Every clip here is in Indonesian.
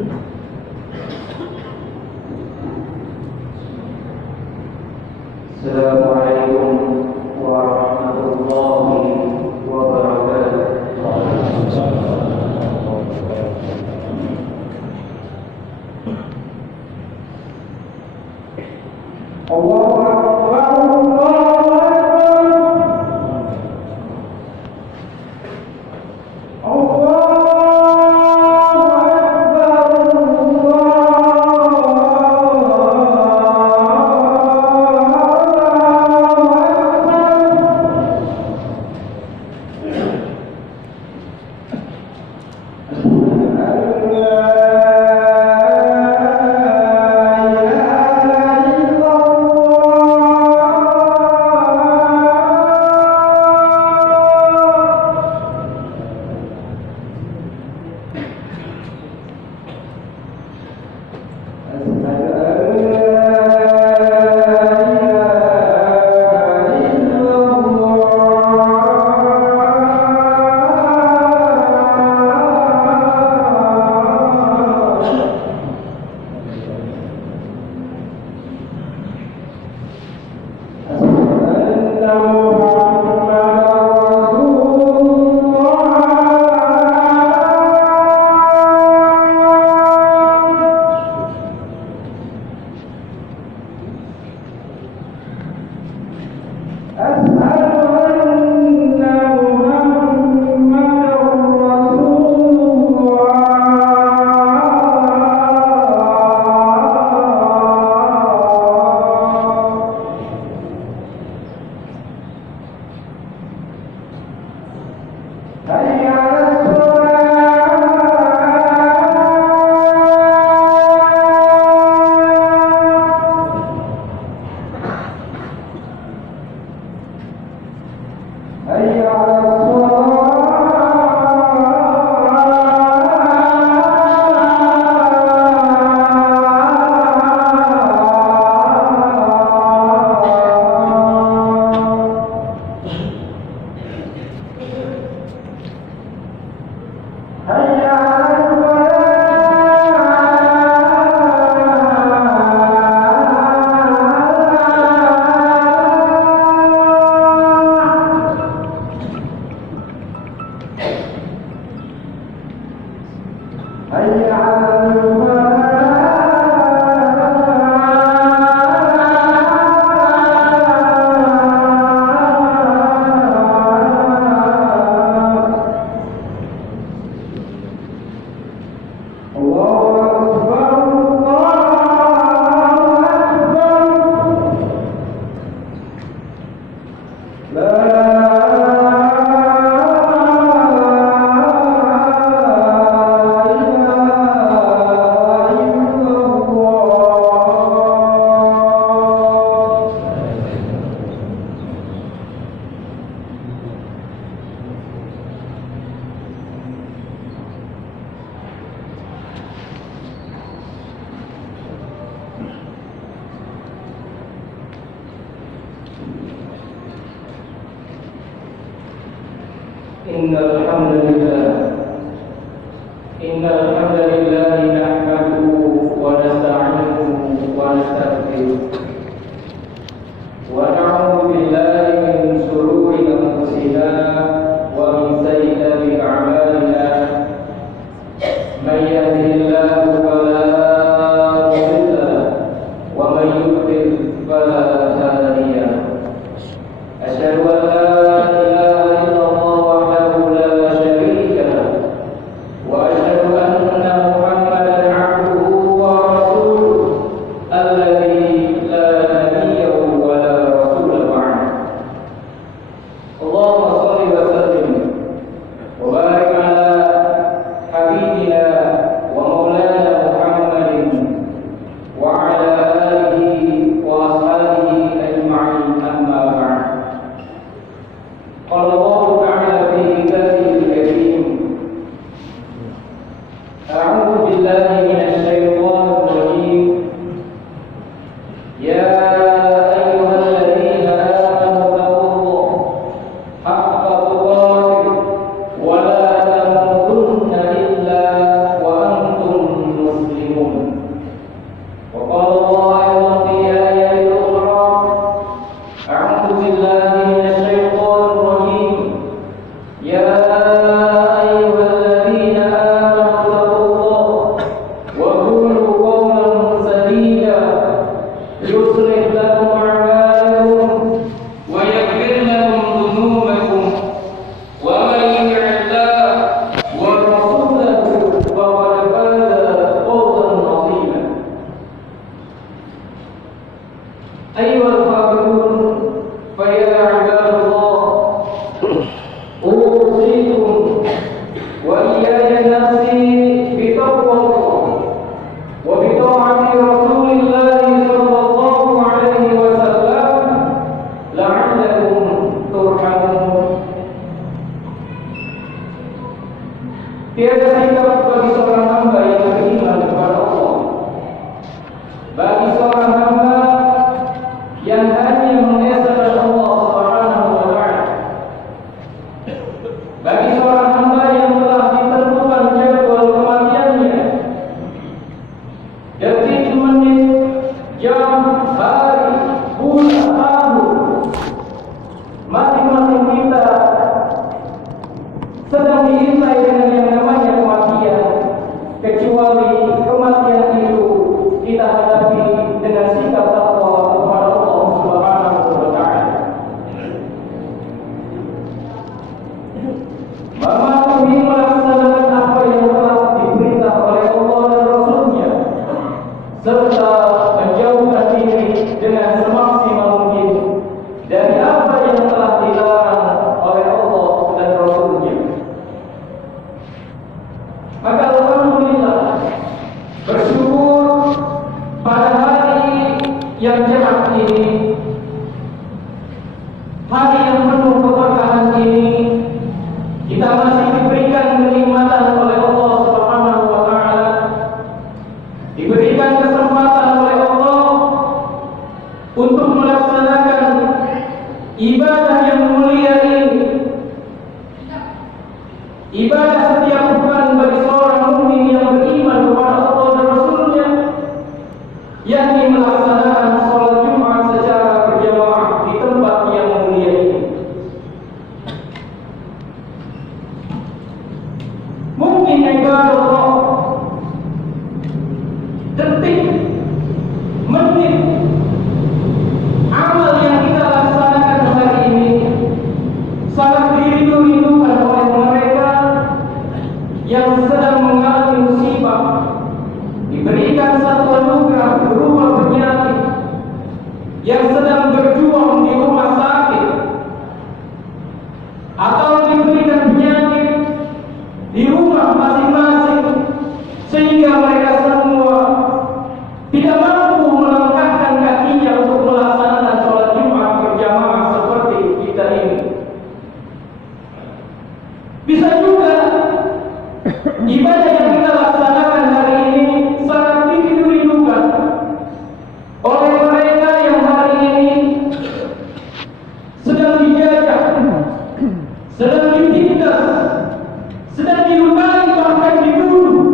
Assalamualaikum warahmatullahi wabarakatuh. Allahu Akbar, Allahu Akbar. kecuali kematian itu kita hadapi dengan sikap takwa kepada Allah Subhanahu wa taala. Mematuhi melaksanakan apa yang telah diperintah oleh Allah dan Rasul-Nya, serta menjauhkan diri dengan semaksimal mungkin dari apa yang telah dilarang oleh Allah dan Rasul-Nya. Maka alhamdulillah, bersyukur pada hari yang cerah ini, hari yang penuh keberkahan ini, kita masih diberikan kenikmatan oleh Allah Subhanahu wa taala, diberikan kesempatan oleh Allah untuk melaksanakan ibadah yang mulia ini. Ibadah setiap bulan bagi seorang mukmin yang beriman kepada Allah dan Rasul-Nya, yakni melaksanakan sholat Jumat secara berjamaah di tempat yang mulia ini. Mungkin ibadah detik, menit, amal yang kita laksanakan hari ini sangat dirindu-rindukan oleh mereka yang sedang mengalami musibah, diberikan satu anugerah berupa penyakit, yang sedang berjuang di rumah sakit, atau diberikan penyakit di rumah masing-masing, sehingga mereka semua tidak mampu melangkahkan kakinya untuk melaksanakan sholat Jumat berjamaah seperti kita ini. Bisa juga ibadah yang kita laksanakan hari ini sangat dirindukan oleh mereka yang hari ini sedang dijajah, sedang ditindas, sedang dilukai, bahkan dibunuh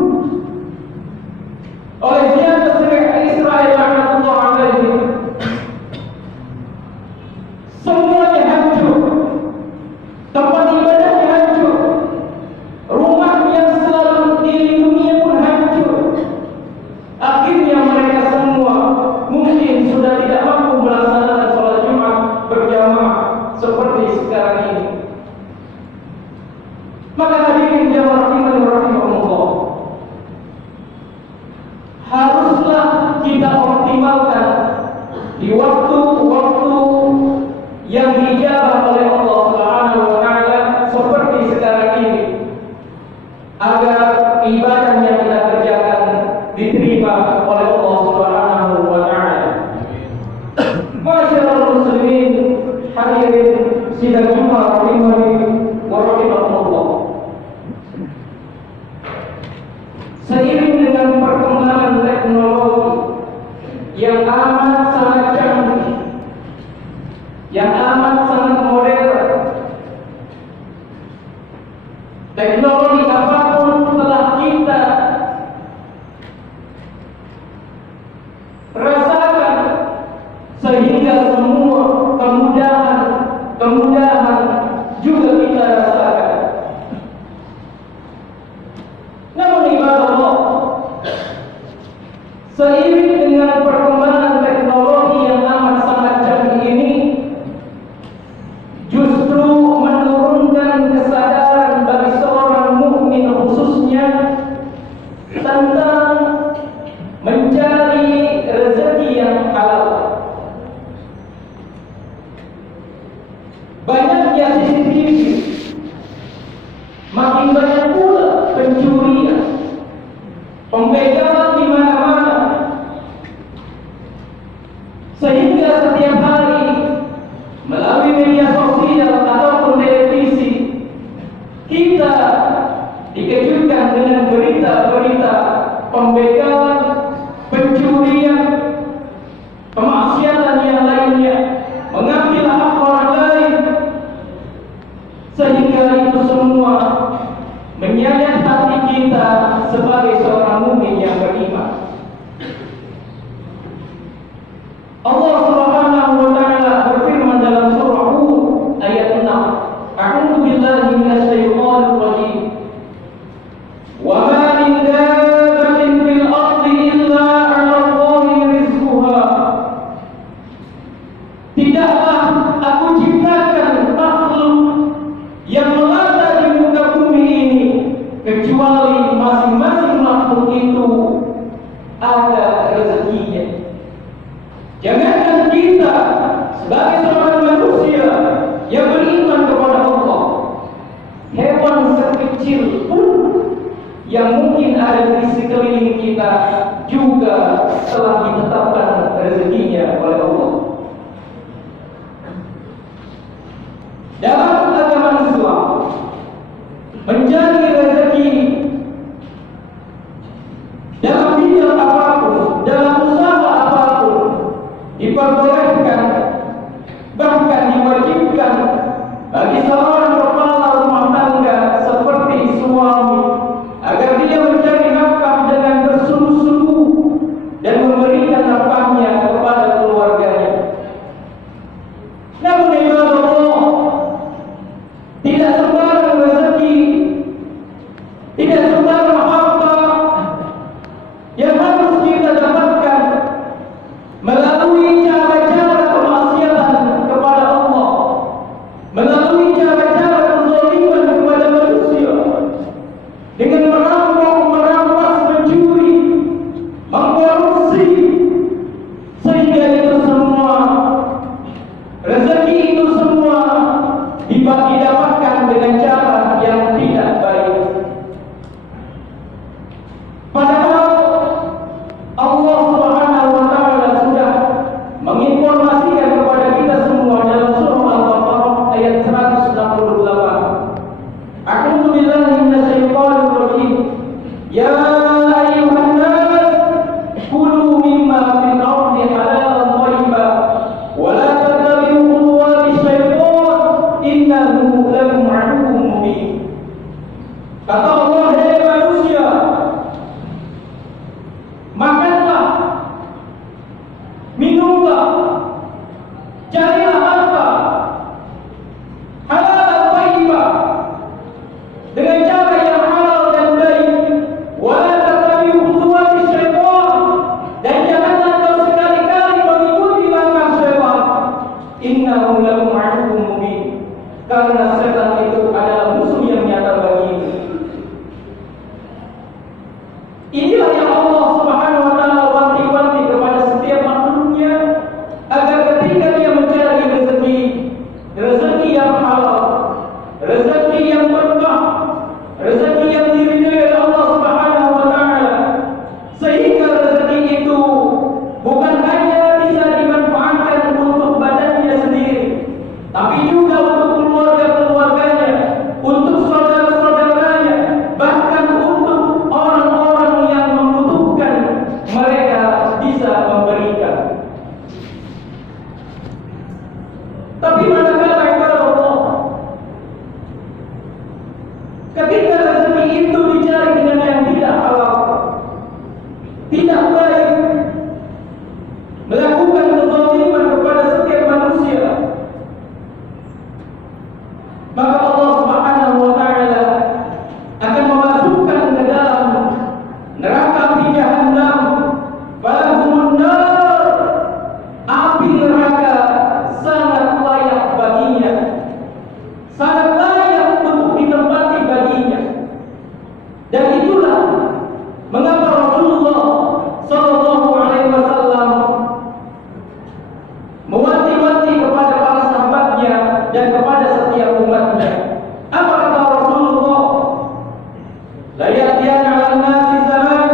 oleh jihad Israel laknatullah alaihi. Semuanya hancur, tempat ibadahnya hancur, rumah yang selalu dilindunginya pun hancur. Akhirnya mereka semua mungkin sudah tidak mampu melaksanakan sholat Jumat berjamaah seperti sekarang ini. Maka hadirin jamaah rahimani wa rahimakumullah, haruslah kita optimalkan di waktu-waktu yang diijabah oleh Allah Subhanahu wa taala seperti sekarang ini, agar ibadah yang kita kerjakan diterima oleh Allah Subhanahu wa taala. Masyaallah muslimin, hadirin sidang Jumat rahimani wa rahimakumullah. Seiring dengan perkembangan teknologi yang amat sangat canggih, yang amat sangat modern, teknologi apapun telah kita rasakan, sehingga semua kemudahan juga kita rasakan. Namun ibadah Allah, seiring dengan perkembangan teknologi yang amat sangat canggih ini, justru menurunkan kesadaran bagi seorang mukmin khususnya tentang mencari rezeki yang halal. Banyaknya CCTV, makin banyak pula pencurian, pembegalan di mana-mana, sehingga setiap hari melalui media sosial ataupun televisi kita dikejutkan dengan berita-berita pembegalan, pencurian, kemaksiatan yang lainnya, mengambil hak orang lain, sehingga itu semua menyayat hati kita sebagai seorang mukmin yang beriman. Allah Subhanahu wa taala ada rezekinya. Jangankan kita sebagai seorang manusia yang beriman kepada Allah, hewan sekecil pun yang mungkin ada di sekeliling kita juga telah ditetapkan rezekinya oleh Allah. Dalam agama Islam, mencari rezeki dalam bidang apapun, dalam usaha apapun diperbolehkan, bahkan diwajibkan bagi seorang kepala rumah tangga seperti suami agar dia mencari nafkah dengan bersungguh-sungguh dan memberikan nafkahnya kepada keluarganya. Namun ibadah Allah, tidak sembarang rezeki, tidak sembarang harta yang harus kita dapatkan melalui cara-cara kemaksiatan kepada Allah, melalui cara-cara kezaliman kepada manusia, dengan merampok, merampas, mencuri, mengkorupsi, sehingga itu semua, rezeki itu semua didapatkan dengan cara yang tidak baik. Padahal Allah Subhanahu wa taala sudah menginformasikan kepada kita semua dalam surah Al-Baqarah ayat 168. A'udzu billahi minasyaitonir rajim. Ya ayyuhan nas kulu mimma fil ardi halalan thayyiban wa la tattabi'u khutuwati syaitan innahu lakum aduwwun mubin. Kata Allah, hai manusia, makanlah, minumlah, carilah harta halal dan thayyibah dengan cara yang halal dan baik. Wala tattabi'u khutuwati syaitan, dan janganlah kau sekali-kali mengikuti langkah syaitan. Innahu lakum aduwwun mubin, karena setan itu adalah musuh yang nyata bagimu. Inilah yang Allah Subhanahu wa taala wanti-wanti kepada setiap makhluknya agar ketika dia mencari rezeki, rezeki yang halal, rezeki yang berkah, rezeki yang diridhai oleh Allah Subhanahu wa taala, sehingga rezeki itu bukan hanya bisa dimanfaatkan untuk badannya sendiri, tapi juga untuk keluarga-keluarganya, untuk saudara-saudaranya, bahkan untuk orang-orang yang membutuhkan, mereka bisa memberikan. Tapi manakala ibadah Allah, ketika rezeki itu dicari dengan yang tidak halal, tidak baik, melakukan kezaliman kepada setiap manusia, maka Allah Subhanahu wa taala akan memasukkan ke dalam neraka api Jahannam, falahumun nar, api neraka sangat layak baginya, sangat layak untuk ditempati baginya. Dan itulah mengapa Rasulullah sallallahu alaihi wasallam mewanti-wanti kepada para sahabatnya dan kepada setiap umatnya. Apa kata Rasulullah? La ya'tiyana 'alan nasi zaman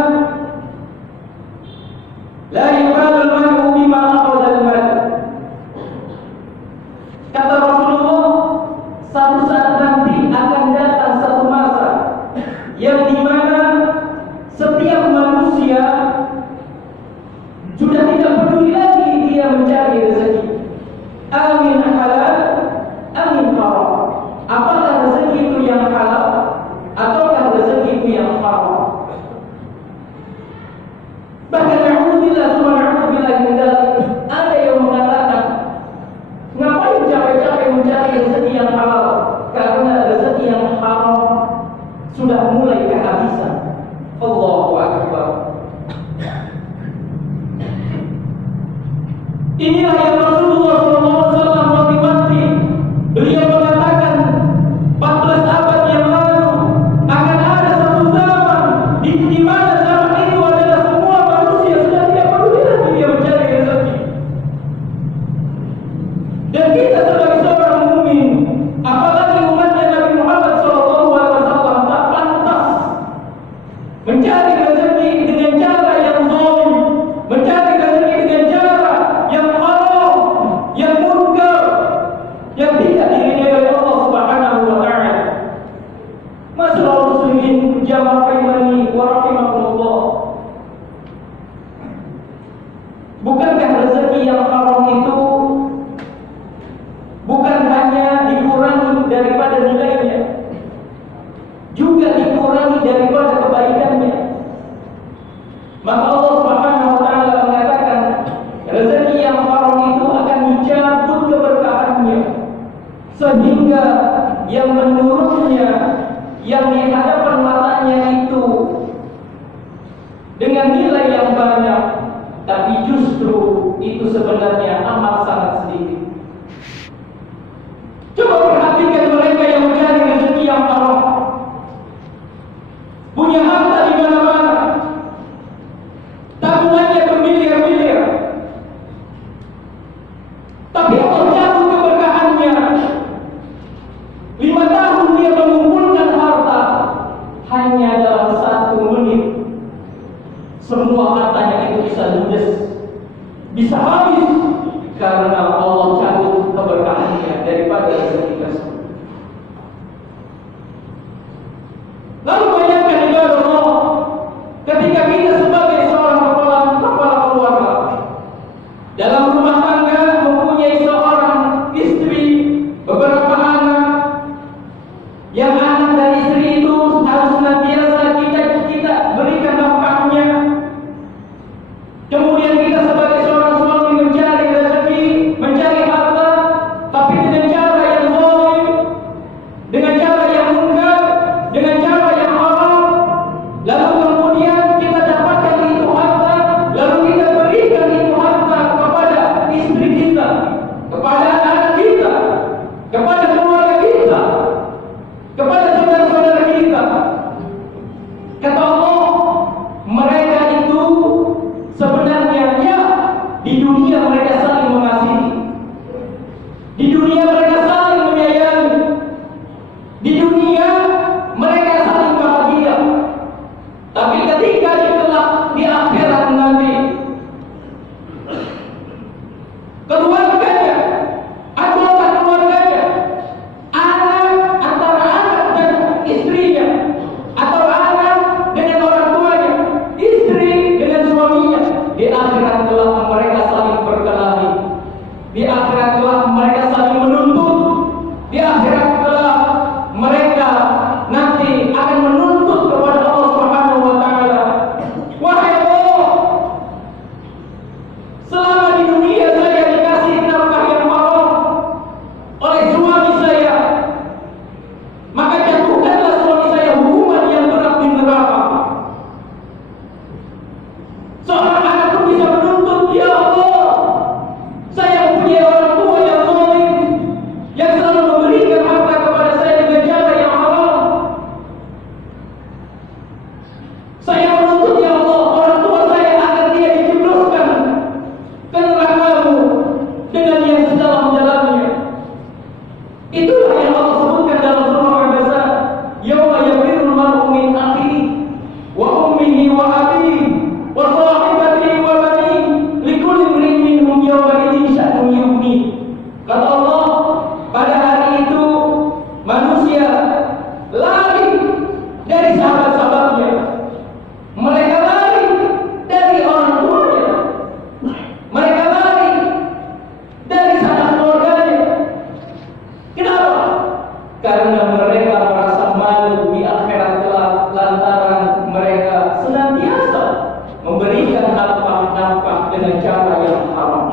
la yuqalu al-mar'u bima akhadha al-mal. Kata Rasulullah, satu saat nanti akan datang satu masa yang dimana setiap manusia sudah tidak peduli lagi dia mencari rezeki. Amin halal, amin haram. Apakah rezeki itu yang halal ataukah rezeki itu yang haram? Bahkan na'udzubillah tsumma na'udzubillah min dzalik, ada yang mengatakan, ngapain capek-capek mencari rezeki yang halal, karena rezeki yang haram sudah mulai kehabisan. Allahu akbar. Inilah yang Rasulullah SAW wanti-wanti. Beliau mengatakan 14 abad yang lalu akan ada satu zaman di mana zaman itu adalah semua manusia Maka Allah Subhanahu wa taala mengatakan rezeki yang haram itu akan dicabut keberkahannya, sehingga yang menurutnya, yang di hadapan matanya itu dengan nilai yang banyak, tapi justru itu sebenarnya amat sangat sedikit. Coba perhatikan mereka yang mencari rezeki yang haram, punya harta di mana-mana, tabungannya bermiliar-miliar, tapi Allah cabut keberkahannya. 5 tahun dia mengumpulkan harta, hanya dalam 1 menit semua hartanya itu bisa ludes, bisa habis, karena Allah cabut keberkahannya daripada rezeki tersebut. Lalu bayangkan ibadah Allah, ketika kita sebagai seorang kepala keluarga dalam rumah tangga, mempunyai seorang istri, beberapa anak, yang anak dan istri itu harus senantiasa kita berikan nafkahnya. Kemudian kita sebagai seorang suami mencari rezeki, mencari harta, tapi dengan cara yang zalim, dengan cara yang munkar, dengan cara yang haram. Lalu kemudian kita dapatkan itu harta, lalu kita berikan itu harta kepada istri kita, kepada anak kita, kepada keluarga kita, kepada saudara-saudara kita. Kata Allah, mereka itu sebenarnya ya, di dunia mereka saling mengasihi, di dunia mereka saling menyayangi, di dunia mereka saling bahagia. Tapi ketika kelak di akhirat nanti, keluarganya, anggota keluarganya, antara anak dan istrinya, atau anak dengan orang tuanya, istri dengan suaminya, di akhirat kelak mereka saling berkelahi, di akhirat kelak mereka saling menuntut, di akhirat kelak mereka nanti akan menuntut kepada Allah Subhanahu wa taala. Wahai Allah, selama di dunia saya dikasih nafkah yang haram oleh suami saya, maka jatuhkanlah suami saya hukuman yang berat di neraka. Seorang anak pun bisa menuntut, ya Allah, saya mempunyai orang tua yang zalim, yang selalu memberikan harta kepada saya dengan cara yang haram. Saya menuntut, ya Allah, orang tua saya agar dia dijebloskan ke neraka-Mu dengan yang sedalam-dalamnya. Itulah yang Allah sebutkan dalam surah Al-Baqarah, yauma yafirrul mar'u min akhihi wa ummihi wa abihi wa sahibatihi wa banihi likulli imri'in minhum yawma idzin sya'nun yughni. Kata Allah, pada hari itu manusia lari dari sahabat-sahabatnya, mereka lari dari orang tuanya, mereka lari dari sanak keluarganya. Kenapa? Karena mereka merasa malu di akhirat kelak lantaran mereka senantiasa memberikan nafkah dengan cara yang haram.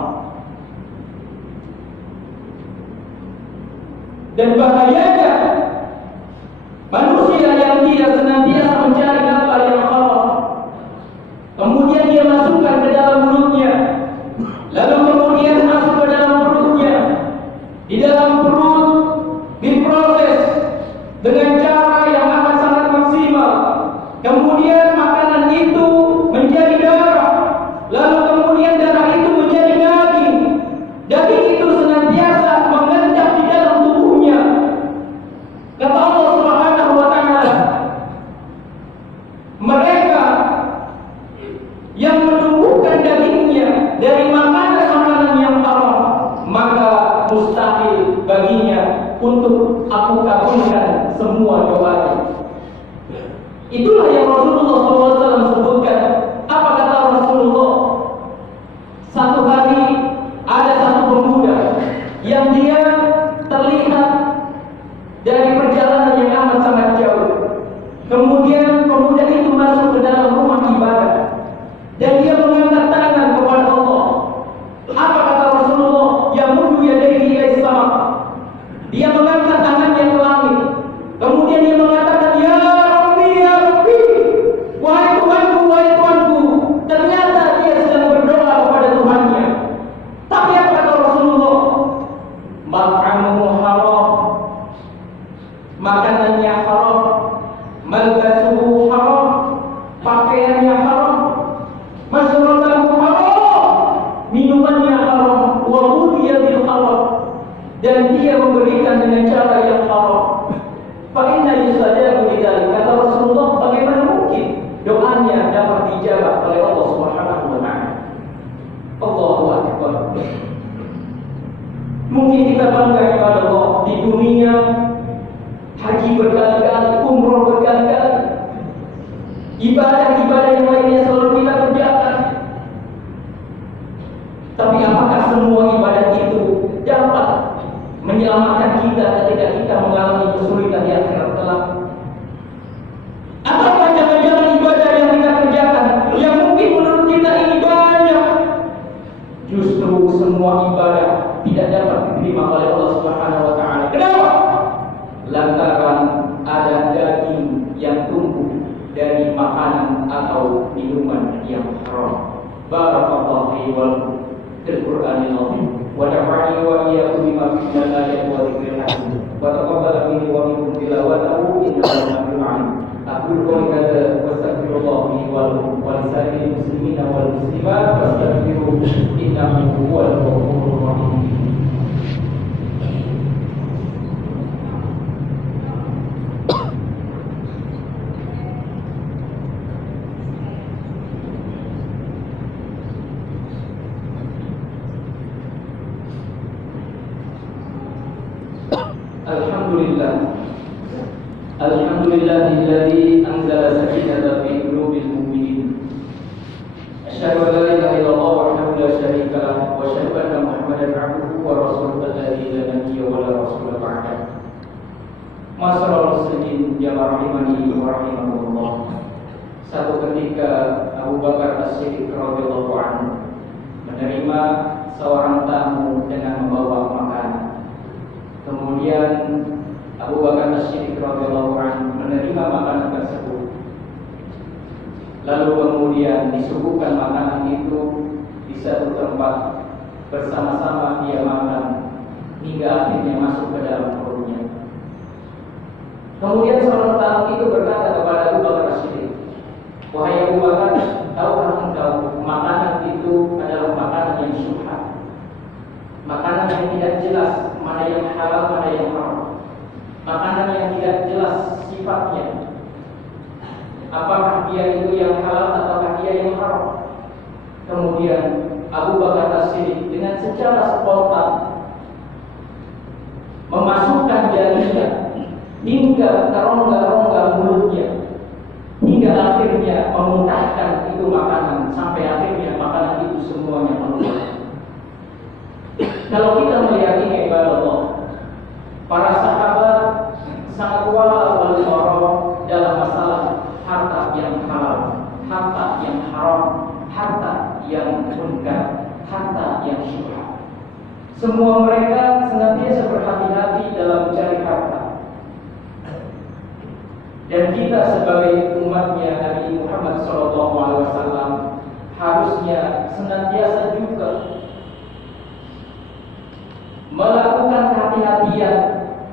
Dan bahayanya manusia yang dia senantiasa mencari nafkah yang haram, kemudian dia masukkan ke dalam mulutnya, lalu kemudian masuk ke dalam perutnya, di dalam perut diproses dengan cara yang amat sangat maksimal, kemudian makanan itu menjadi darah, lalu kemudian darah itu menjadi daging, daging itu senantiasa mengendap di dalam tubuhnya. Kata Allah Subhanahu wa taala, mereka yang menumbuhkan dagingnya dari makanan-makanan yang haram, maka mustahil baginya untuk aku kabulkan semua doanya. Itulah yang Rasulullah SAW sebutkan. Apa kata Rasulullah? Satu hari ada satu pemuda yang dia terlihat dari perjalanan yang amat sangat jauh. Kemudian pemuda itu masuk ke dalam rumah ibadah. dan dia memberikan dengan cara yang haram, fa inna yusajabu lidzalik. Kata Rasulullah, bagaimana mungkin doanya dapat dijawab oleh Allah Subhanahu wa taala? Allahu akbar. Mungkin kita bangga kepada Allah di dunia, haji berkali-kali, umroh berkali-kali, ibadah-ibadah yang lainnya selalu kita kerjakan. Tapi apakah semua ibadah itu dapat menyelamatkan kita ketika kita mengalami kesulitan di akhirat kelak? Apakah jangan-jangan ibadah yang kita kerjakan yang mungkin menurut kita ini banyak, justru semua ibadah tidak dapat diterima oleh Allah Subhanahu wa taala? Kenapa? Lantaran ada daging yang tumbuh dari makanan atau minuman yang haram. Barakallahu fi wal Al-Qur'anil Azim wa nafa'ani wa iyyakum bima fihi min al-ayati wa dhikril hakim wa taqabbal minni wa minkum tilawatahu innahu sami'un 'alim. Aqulu qawli hadza wa astaghfirullah li wa lakum wa li sa'iril muslimina wal muslimat fastaghfiruhu innahu huwal ghafurur rahim. Alhamdulillahilladzi anzala sakinata fi qulubil mu'minin. Asyhadu an la ilaha illallah wahdahu la syarika lahu wa asyhadu anna Muhammadan 'abduhu wa rasuluhu alladzi la nabiyya wa la rasula ba'dahu. Ma'asyiral muslimin jamaah rahimani wa rahimakumullah. Satu ketika Abu Bakar As-Siddiq radhiyallahu anhu menerima seorang tamu dengan membawa makanan. Kemudian Abu Bakar As-Siddiq radhiyallahu anhu menerima makanan tersebut. Lalu kemudian disuguhkan makanan itu di satu tempat, bersama-sama dia makan hingga akhirnya masuk ke dalam perutnya. Kemudian seorang tamu itu berkata kepada Abu Bakar As-Siddiq, "Wahai Abu Bakar, tahukah engkau makanan itu adalah makanan yang syubhat, makanan yang tidak jelas mana yang halal mana yang haram, makanan yang tidak jelas sifatnya, apakah dia itu yang halal ataukah dia yang haram?" Kemudian Abu Bakar As-Siddiq dengan secara spontan memasukkan jarinya hingga ke rongga-rongga mulutnya, hingga akhirnya memuntahkan itu makanan, sampai akhirnya makanan itu semuanya meluap. Kalau kita melihat ini ibadah Allah, para sahabat sangat wala-wala dalam masalah harta yang halal, harta yang haram, harta yang munkar, harta yang syubhat. Semua mereka senantiasa berhati-hati dalam mencari harta. Dan kita sebagai umatnya Nabi Muhammad SAW harusnya senantiasa juga melakukan kehati-hatian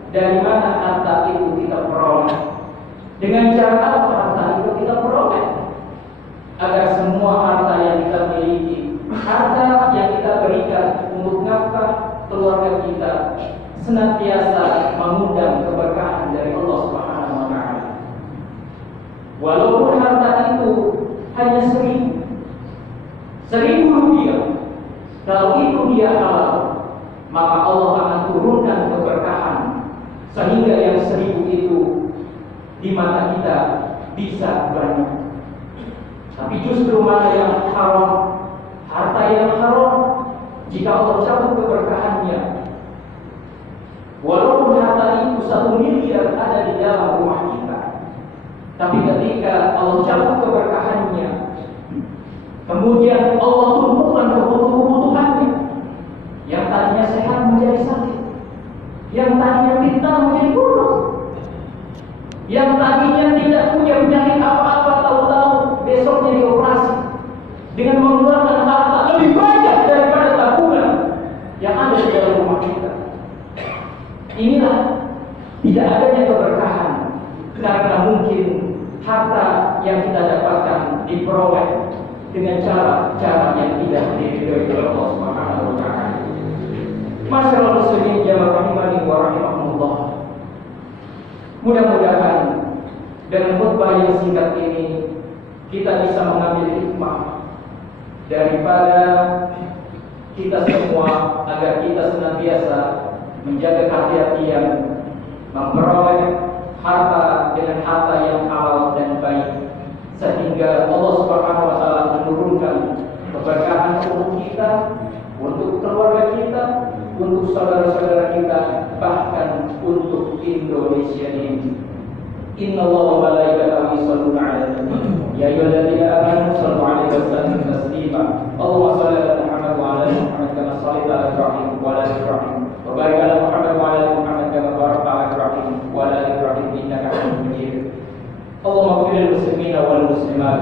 dari mana harta itu kita peroleh, dengan cara apa harta itu kita peroleh, agar semua harta yang kita miliki, harta yang kita berikan untuk nafkah keluarga kita, senantiasa mengundang keberkahan dari Allah Subhanahu wa taala. Walaupun harta itu hanya 1.000 rupiah, kalau itu dia halal, maka Allah akan turunkan keberkahan sehingga yang 1.000 itu di mata kita bisa banyak. Tapi justru mana yang haram, harta yang haram, jika Allah cabut keberkahannya, walaupun harta itu 1 miliar ada di dalam rumah kita, tapi ketika Allah cabut keberkahannya, kemudian Allah tumpukan kebutuhan-kebutuhannya, yang tadinya sehat menjadi sakit, yang tadinya pintar menjadi bodoh, yang tadinya tidak punya penyakit apa-apa, tahu-tahu besoknya dioperasi dengan mengeluarkan harta lebih banyak daripada tabungan yang ada di dalam rumah kita. Inilah tidak adanya keberkahan karena mungkin harta yang kita dapatkan diperoleh dengan cara-cara yang tidak diridhoi oleh Allah Subhanahu wa taala. Masyaallah muslimin jamaah rahimani wa rahimakumullah. Mudah-mudahan dengan khutbah yang singkat ini kita bisa mengambil hikmah daripada kita semua agar kita senantiasa menjaga kehati-hatian memperoleh harta dengan harta yang halal dan baik, sehingga Allah Subhanahu wa taala menurunkan keberkahan untuk kita, untuk keluarga kita, untuk saudara-saudara kita, bahkan untuk Indonesia ini. Innallaha wa malaikatahu yusholluna 'alan nabi ya ayyuhalladzina amanu shallu 'alaihi wa sallimu taslima. Allahumma shalli ala Muhammad wa ala ali Muhammad kama shallaita ala Ibrahim wa ala ali Ibrahim wa barik ala Muhammad wa ala ali Muhammad kama barakta ala Ibrahim wa ala ali Ibrahim innaka Hamidum Majid. Allahumma ighfir lil muslimina wal muslimat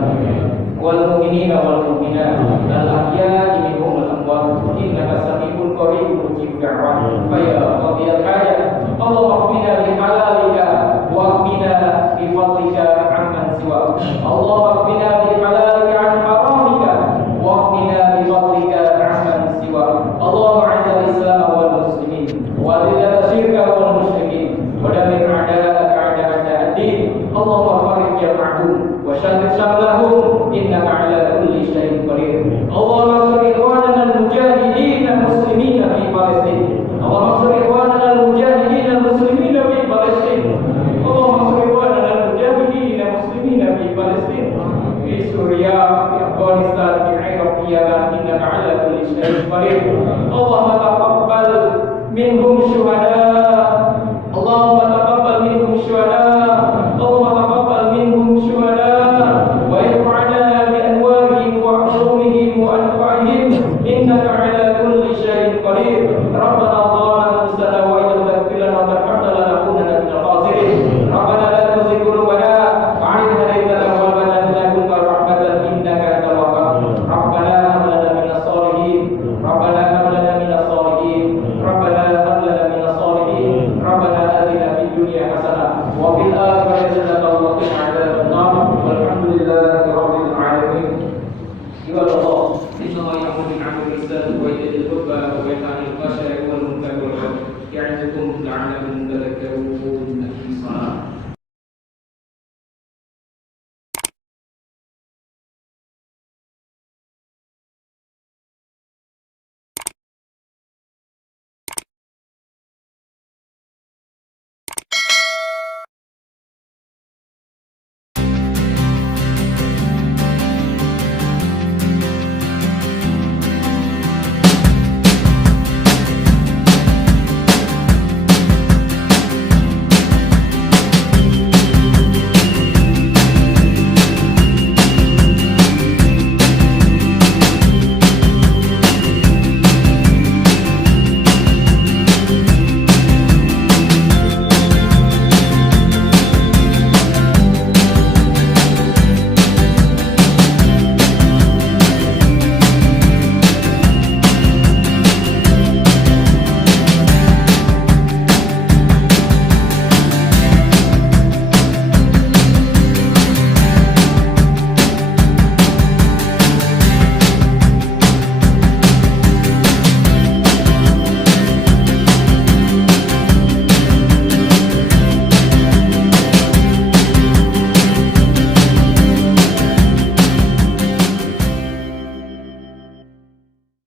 wal mu'minina wal mu'minat al ahya'i minhum wal amwat innaka sami'un qaribun mujibud da'wat fa ya qadiyal hajat. Allahumma qina bi halalika wa qina bi fadlika amman siwa. Allahumma qina bi halalika an haramika wa qina bi fadlika amman siwa. Allahumma 'izzal islam wal muslimin wa dhil syirka wal musyrikin wa damir a'da'aka a'da'a ad-din. Allahumma farij jam'ahum wa shaddid shamlahum innaka 'ala kulli shay'in qadir. Allahumma ansur ikhwanana al-mujahidin al-muslimin fi Palestin. Allahumma ansur ikhwanana al-mujahidin al-muslimin fi Palestin. Allahumma ansur ikhwanana al-mujahidin al-muslimin fi Palestin, fi Suriah, fi Afghanistan, fi Iraq, fi Yaman innaka 'ala kulli shay'in qadir. Allahumma taqabbal minhum syuhada. Allahumma taqabbal minhum syuhada. Allahumma taqabbal minhum syuhada wa irfa'na bi anwarihim wa 'ulumihim wa anfa'ihim innaka 'ala kulli shay'in qadir. Rabbana zalamna anfusana wa illam taghfir lana wa tarhamna lanakunanna minal khasirin. Rabbana la tuzigh qulubana ba'da idh hadaytana wa hab lana min ladunka rahmatan innaka antal wahhab. Rabbana hab lana minas shalihin. Rabbana hab lana minas shalihin. Rabbana hab lana minas shalihin. Rabbana atina fid dunya hasanah wa fil akhirati hasanah wa qina adzaban nar. Walhamdulillahi rabbil alamin. Ya Allah, inna ma ya'muru bil 'adli wal ihsan wa ita'i dhil qurba